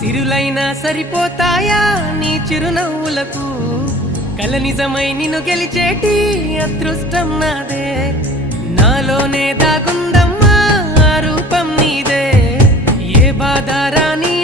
సిరులైనా సరిపోతాయా నీ చిరునవ్వులకు కల నిజమై నిన్ను గెలిచేటి అదృష్టం నాదే నాలోనే దాగుందమ్మా ఆ రూపం నీదే ఏ బాధ రాని